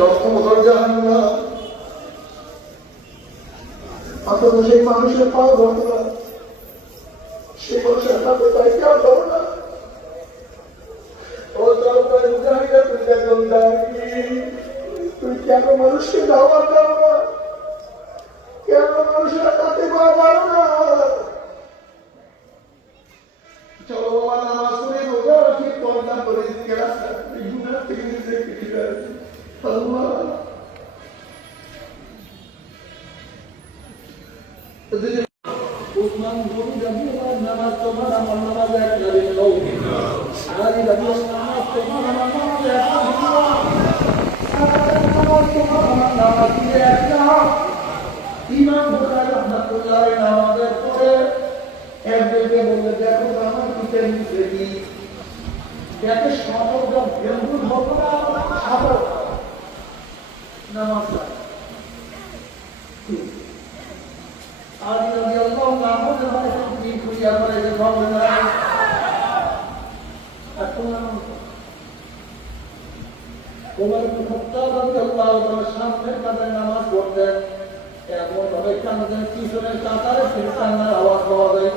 লক্ষ বছর জাহান্নাম, অথচ সেই মানুষের পাওয়া ধরতো না, সেই মানুষের হাতে তাই কেউ ধরো না। ও চরকার মুজাহিদা, তুই দেখুন তুই কেন মানুষকে দাওয়াত দাও না? কেন মানুষের হাতে পাওয়া যাবে না? চলো বাবা, নামাজ পড়ে রোজা রাখি, পর্দা করে গুনাহ থেকে নিজেকে ফিরে আসি। আল্লাহ উসমান গনি রাদিয়াল্লাহু নামাজ তোমার আমার নামাজ এক নবী নও, আলী রাদিয়াল্লাহু নামাজ তোমার আমার নামাজ এক নবী নও, নামাজ তোমার আমার নামাজ এক না। ইমাম বুখারী রাহমাতুল্লাহ নামাজের পরে একজনকে বললে, দেখো আমার পিঠের নিচে কি দেখে সমগ্র ভেঙ্গুর হতো না সাদা নামাজ আলী রাদিয়াল্লাহু নামাজের পরে কি করিয়া করে যে ভাবে না এখন ওমর ইবনে খাত্তাব রাদিয়াল্লাহু তাআলা সামনে কাঁধে নামাজ পড়তেন, এমন ভাবে কাঁধের পিছনে কাতারে ফিরতানের আওয়াজ পাওয়া যায়।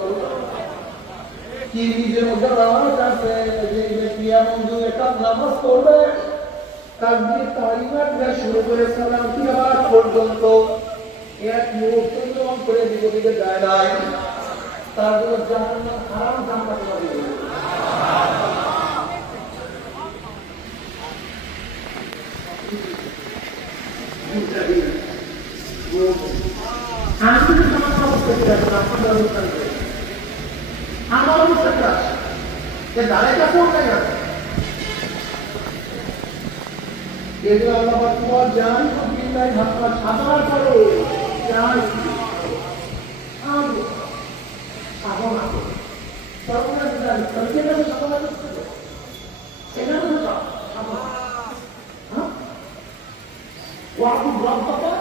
কি নিজের মধ্যে আওয়াজ আছে যে ব্যক্তি এমন যুগে কাজ নামাজ পড়বে, তাকবীর তাহরিমাত থেকে শুরু করে সালাম কিরাত পর্যন্ত এক মুহূর্তে জবান করে দিকে দিকে যায় নাই, তার জন্য জাহান্নাম হারাম জান্নাত হবে। আমার অবস্থা যে দাঁড়াইটা পড়বে না, এগুলো আল্লাহ তোমার জান বিল্লাহ ভাষা সাধারণ করো জান সাধনা করো সর্বদা জানি সত্যিটা সাধনা করতে হবে, এটা তো সাধনা। হ্যাঁ ওয়াকুব রব্বাকা